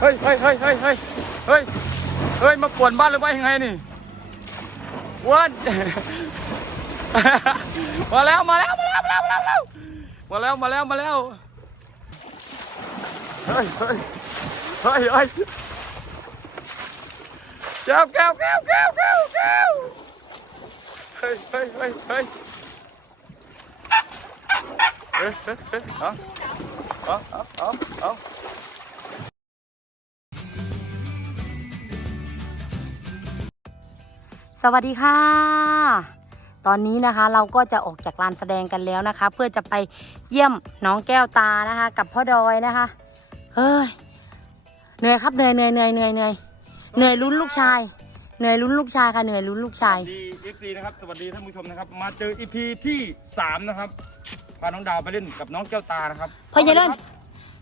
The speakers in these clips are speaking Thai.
เฮ้ยเฮ้ยเฮ้ยเฮ้ยเฮ้ยเฮ้ยเฮ้ยมาป่วนบ้านหรือว่ายังไงนี่วันมาแล้วมาแล้วมาแล้วมาแล้วมาแล้วมาแล้วมาแล้วมาแล้วเฮ้ยเฮ้ยเฮ้ยเฮ้ยแก้วแก้วแก้วแก้วแก้วแก้วเฮ้ยเฮ้ยเฮ้ยเฮ้ยเฮ้ยเฮ้ยเฮ้ยเอาเอาเอาเอา สวัสดีค่ะ ตอนนี้นะคะเราก็จะออกจากลานแสดงกันแล้วนะคะ เพื่อจะไปเยี่ยมน้องแก้วตานะคะ กับพ่อดอยนะคะเฮ้ยเหนื่อยครับเหนื่อยเหนื่อยเหนื่อยเหนื่อยเหนื่อยเหนื่อยลุ้นลูกชาย เหนื่อยลุ้นลูกชายค่ะเหนื่อยลุ้นลูกชาย สวัสดีเอฟซีนะครับสวัสดีท่านผู้ชมนะครับ มาเจออีพีที่สามนะครับพาน้องดาวไปเล่นกับน้องแก้วตานะครับพ่ออย่าเล่นไป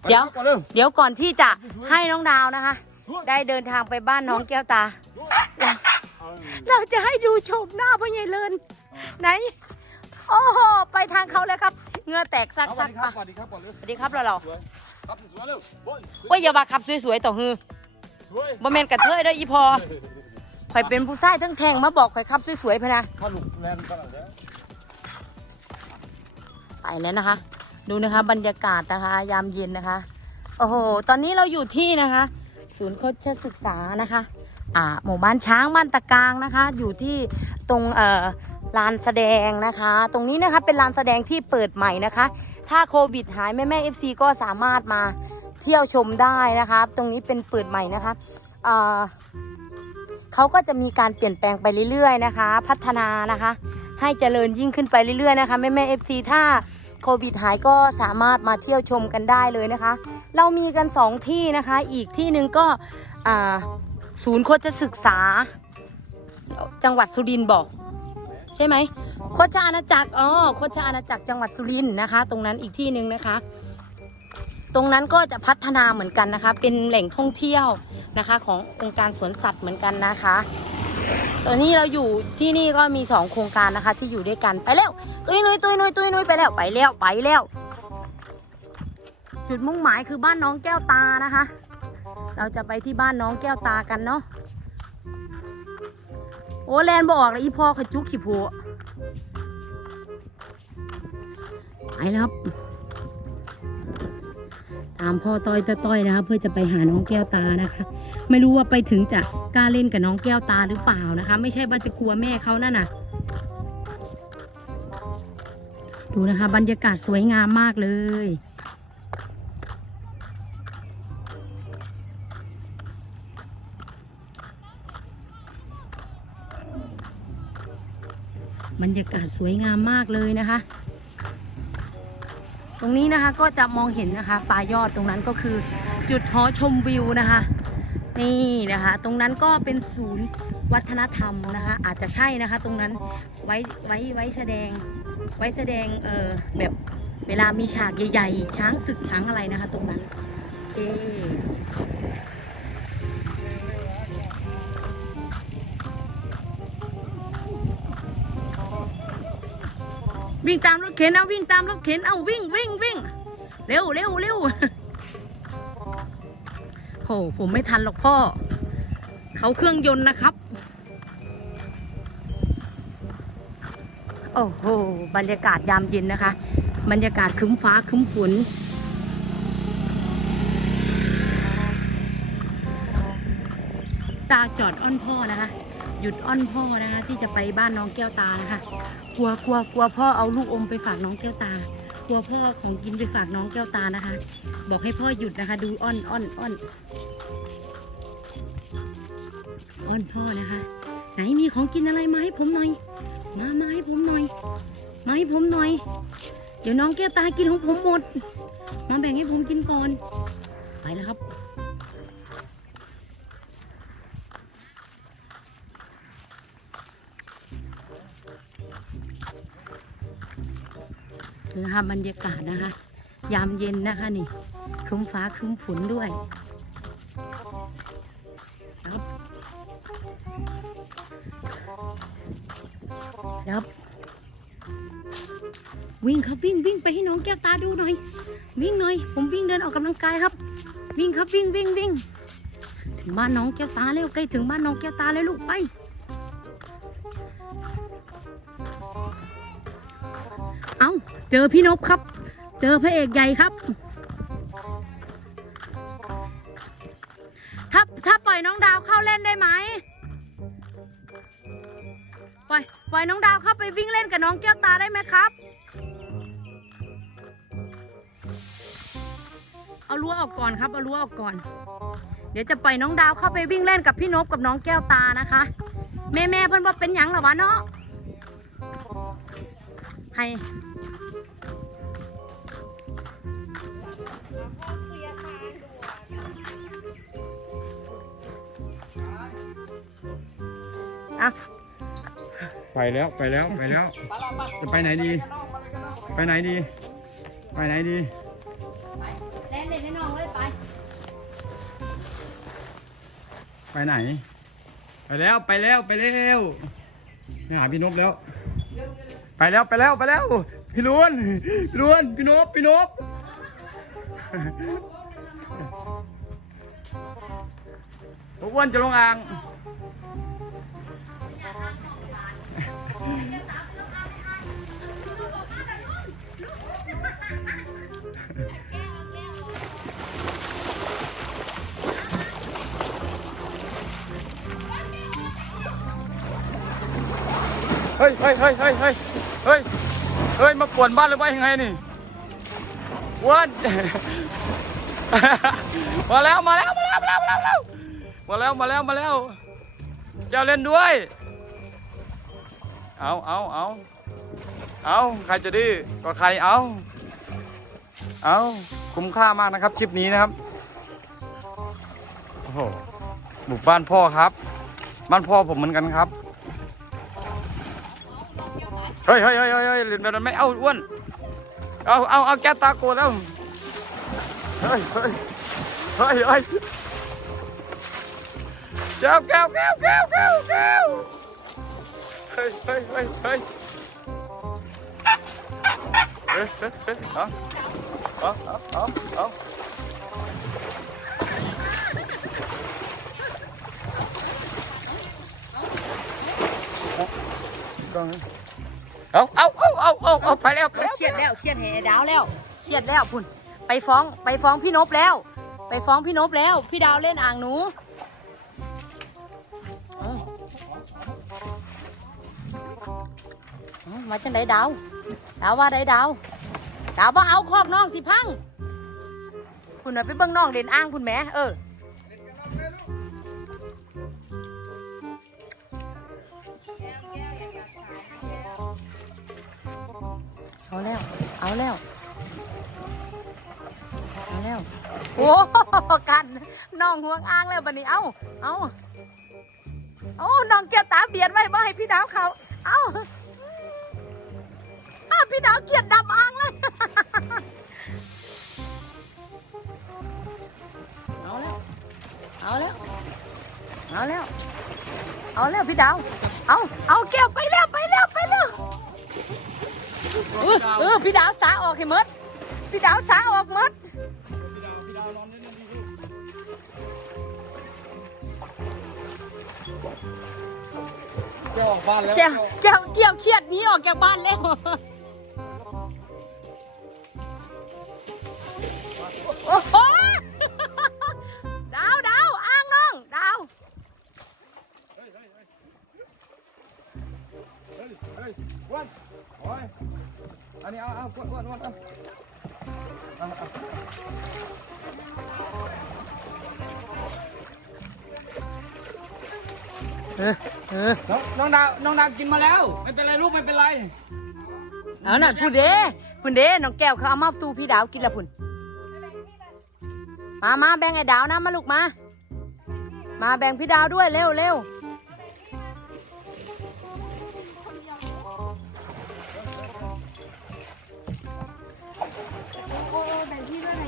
เดี๋ยวครับก่อนเร็วเดี๋ยวก่อนที่จะให้น้องดาวนะคะ ได้เดินทางไปบ้านน้องแก้วตา เราจะให้ดูโฉมหน้าพ่อใหญ่เลินไหน โอ้โห ไปทางเขาเลยครับเหงื่อแตกซักสซัวัสกดีคปะรับสวัสดีครับก่อนเร็วสวัสดีครับเราเราสวยครับสวยเร็วบนว่าอย่าว่าขับสวยๆต่อฮือสวยบ่แม่นกระเทยเด้ออีพอข่อยเป็นผู้ชายทั้งแทงมาบอกข่อยขับสวยๆพะนะข้าหลุกแลนด์กันแล้วไปแล้วนะคะ ดูนะคะบรรยากาศนะคะ ยามเย็นนะคะ โอ้โห ตอนนี้เราอยู่ที่นะคะ ศูนย์โคชศึกษานะคะอ่า หมู่บ้านช้างบ้านตะกลางนะคะ อยู่ที่ตรงลานแสดงนะคะ ตรงนี้นะคะเป็นลานแสดงที่เปิดใหม่นะคะ ถ้าโควิดหายแม่แม่เอฟซีก็สามารถมาเที่ยวชมได้นะคะ ตรงนี้เป็นเปิดใหม่นะคะเขาก็จะมีการเปลี่ยนแปลงไปเรื่อยๆนะคะ พัฒนานะคะ ให้เจริญยิ่งขึ้นไปเรื่อยๆนะคะแม่แม่เอฟซีถ้าโควิดหายก็สามารถมาเที่ยวชมกันได้เลยนะคะ เรามีกันสองที่นะคะ อีกที่หนึ่งก็ ศูนย์โคชศึกษา จังหวัดสุรินทร์บอก ใช่ไหมโคชอาณาจักรอ๋อโคชอาณาจักรจังหวัดสุรินทร์นะคะ ตรงนั้นอีกที่หนึ่งนะคะ ตรงนั้นก็จะพัฒนาเหมือนกันนะคะ เป็นแหล่งท่องเที่ยวนะคะ ขององค์การสวนสัตว์เหมือนกันนะคะตอนนี้เราอยู่ที่นี่ก็มีสองโครงการนะคะ ที่อยู่ด้วยกันไปแล้วตุ้ยนุ้ยตุ้ยนุ้ยตุ้ยนุ้ยไปแล้วไปแล้วไปแล้ว จุดมุ่งหมายคือบ้านน้องแก้วตานะคะ เราจะไปที่บ้านน้องแก้วตากันเนาะโอ้แลนบอกเลยอีพ่อขจุกขี้โพไปแล้วครับตามพ่อต้อยตะต้อยนะคะเพื่อจะไปหาน้องแก้วตานะคะ ไม่รู้ว่าไปถึงจะกล้าเล่นกับน้องแก้วตาหรือเปล่านะคะ ไม่ใช่ว่าจะกลัวแม่เขานั่นน่ะ ดูนะคะ บรรยากาศสวยงามมากเลย บรรยากาศสวยงามมากเลยนะคะ ตรงนี้นะคะก็จะมองเห็นนะคะปลายอดตรงนั้นก็คือจุดหอชมวิวนะคะ นี่นะคะ ตรงนั้นก็เป็นศูนย์วัฒนธรรมนะคะ อาจจะใช่นะคะ ตรงนั้นไว้ไว้ไว้แสดงไว้แสดงเออแบบเวลามีฉากใหญ่ ๆ ช้างศึกช้างอะไรนะคะ ตรงนั้นโอ วิ่งตามรถเข็นเอาวิ่งตามรถเข็นเอาวิ่งวิ่งวิ่งเร็วเร็วเร็วโหผมไม่ทันหรอกพ่อ เขาเครื่องยนต์นะครับ โอ้โห บรรยากาศยามเย็นนะคะ บรรยากาศคึ้มฟ้าคึ้มฝนตาจอดอ้อนพ่อนะคะ หยุดอ้อนพ่อนะคะที่จะไปบ้านน้องแก้วตานะคะ กลัวกลัวกลัวพ่อเอาลูกอมไปฝากน้องแก้วตา กลัวพ่อของกินไปฝากน้องแก้วตานะคะ บอกให้พ่อหยุดนะคะ ดูอ้อนอ้อนอ้อนอ้อนพ่อนะคะ ไหนมีของกินอะไรมาให้ผมหน่อยมามาให้ผมหน่อยมาให้ผมหน่อย เดี๋ยวน้องแก้วตากินของผมหมดมาแบ่งให้ผมกินก่อนไปแล้วครับ นี่นะบรรยากาศนะคะ ยามเย็นนะคะนี่ครึ้มฟ้าครึ้มฝนด้วยครับครับวิ่งครับวิ่งวิ่งไปให้น้องแก้วตาดูหน่อย วิ่งหน่อย ผมวิ่งเดินออกกำลังกายครับ วิ่งครับวิ่งวิ่งวิ่ง ถึงบ้านน้องแก้วตาแล้วใกล้ถึงบ้านน้องแก้วตาเลยลูกไป เอาเจอพี่นพครับ เจอพระเอกใหญ่ครับ ถ้าถ้าปล่อยน้องดาวเข้าเล่นได้ไหม ปล่อยปล่อยน้องดาวเข้าไปวิ่งเล่นกับน้องแก้วตาได้ไหมครับ เอารั้วออกก่อนครับ เอารั้วออกก่อน เดี๋ยวจะปล่อยน้องดาวเข้าไปวิ่งเล่นกับพี่นพกับน้องแก้วตานะคะ แม่แม่เพิ่นว่าเป็นยังหรอวะเนาะให้ อะไปแล้วไปแล้วไปแล้ว จะไปไหนดี ไปไหนดี ไปไหนดี เล่นเล่นน้องเลยไป ไปไหน ไปแล้วไปแล้วไปแล้วไปหาพี่นพแล้ว ไปแล้วไปแล้วไปแล้ว พี่ล้วนพี่ล้วนพี่นพพี่นพอ้วนจะลงอ่าง เฮ้ยเฮ้ยเฮ้ยเฮ้ยเฮ้ยเฮ้ยเฮ้ย มาป่วนบ้านหรือว่ายังไงนี่อ้วันมาแล้ว มาแล้ว มาแล้ว มาแล้ว มาแล้ว มาแล้ว มาแล้ว เจ้าเล่นด้วย เอาเอาเอาเอาใครจะดื้อก็ใครเอาเอาคุ้มค่ามากนะครับคลิปนี้นะครับโอ้โหบุกบ้านพ่อครับ บ้านพ่อผมเหมือนกันครับเฮ้ยเฮ้ยเฮ้ยเฮ้ยเฮ้ยเล่นแบบนั้นไม่เอาอ้วนเอาเอาเอาแก้ตาโกนแล้วเฮ้ยเฮ้ยเฮ้ยเฮ้ยแก้วแก้วแก้วแก้วแก้วแก้วเฮ้ยเฮ้ยเฮ้ยเฮ้ยเฮ้ยเฮ้ยเฮ้ยเอาเอาเอาเอาเอาเอาเอาเอาเอาเอาไปแล้วไปแล้วเครียดแล้วเครียดเหดาวแล้วเครียดแล้วพุ่นไปฟ้องไปฟ้องพี่นพแล้ว ไปฟ้องพี่นพแล้ว พี่ดาวเล่นอ่างหนูเอาเอา มาจังไดดาวดาวว่าไดดาวดาวว่าเอาคอกน้องสิพังคุณน่ะไปเบิ่งน้องเล่นอ่างคุณแม่เออเอาแล้ว เอาแล้ว เอาแล้ว โอ้กันน้องห่วงอ้างแล้วบันนี้ เอาเอา เอาน้องแก้วตาเบียดไว้บ่ให้พี่ดาวเขา เอาอ้าพี่ดาวเกลียดดำอ้างเลย เอาแล้ว เอาแล้ว เอาแล้ว เอาแล้วพี่ดาว เอา เอาแก้วไปแล้วไปแล้วไปแล้วเออเออพี่ดาวสาออกให้หมด พี่ดาวสาออกหมด จ้าออกบ้านแล้วแก้วแก้วเกี่ยวเครียดหนี้ออกจากบ้านแล้ว โอ้โหดาวดาวอ้างน้อง ดาว เฮ้ยเฮ้ยเฮ้ยเฮ้ยเฮ้ยอ้วนโอ้ยอันนี้เอาเอาอ้วนอ้วนอ้วนเอาเอาเอาเออ เออน้องน้องดาวน้องดาวกินมาแล้ว ไม่เป็นไรลูกไม่เป็นไรเอาน่ะพุ่นเด้พุ่นเด้น้องแก้วเขาเอามาสู่พี่ดาวกินละพุ่นมามาแบ่งไอ้ดาวนะมาลูกมา มาแบ่งพี่ดาวด้วยเร็วเร็ว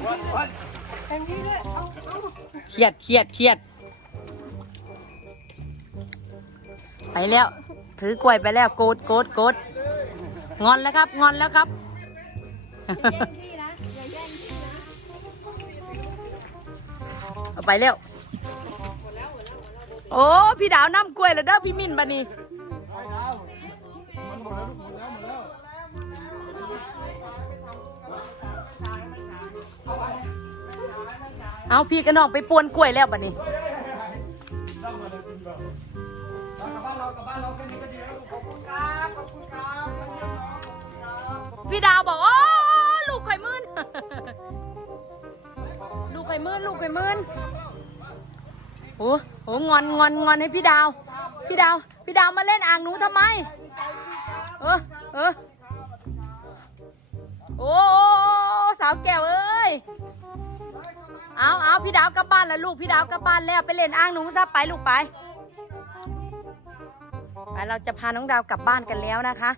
อ้วนอ้วนเครียดเครียดเครียด ไปแล้ว ถือกล้วยไปแล้วโกดโกดโกดงอนแล้วครับ งอนแล้วครับ เอาไปเร็วโอ้ พี่ดาวน้ำกล้วยแล้วเด้อพี่มินบัดนี้ไปดาวมันหมดแล้วลูกหมดแล้วหมดแล้วเอาพี่กันน้องไปปวนกล้วยแล้วบัดนี้ กลับบ้านเราแค่นี้ก็ดีแล้วลูกขอบคุณครับขอบคุณครับมาเยี่ยมน้องขอบคุณครับพี่ดาวบอกโอ้ลูกไข่มื่นลูกไข่มื่นลูกไข่มื่นโอ้โหงอนงอนงอนให้พี่ดาว พี่ดาว พี่ดาวมาเล่นอ่างหนูทำไม เออเออโอ้สาวแก้วเอ้ยเอาเอาพี่ดาวกลับบ้านแล้วลูกพี่ดาวกลับบ้านแล้วไปเล่นอ่างหนูซะไปลูกไป เราจะพาน้องดาวกลับบ้านกันแล้วนะคะ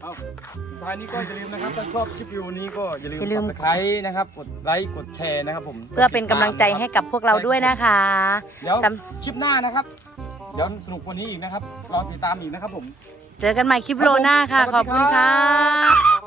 เอาสุดท้ายนี้ก็อย่าลืมนะครับถ้าชอบคลิปวิดีโอนี้ก็อย่าลืมอย่าลืมสับสไครต์นะครับ กดไลค์กดแชร์นะครับผมเพื่อเป็นกำลังใจให้กับพวกเราด้วยนะคะเดี๋ยวสคลิปหน้านะครับเดี๋ยวสนุกกว่านี้อีกนะครับรอติดตามอีกนะครับผมำเจอกันใหม่คลิปโลหน้าค่ะ ขอบคุณครับ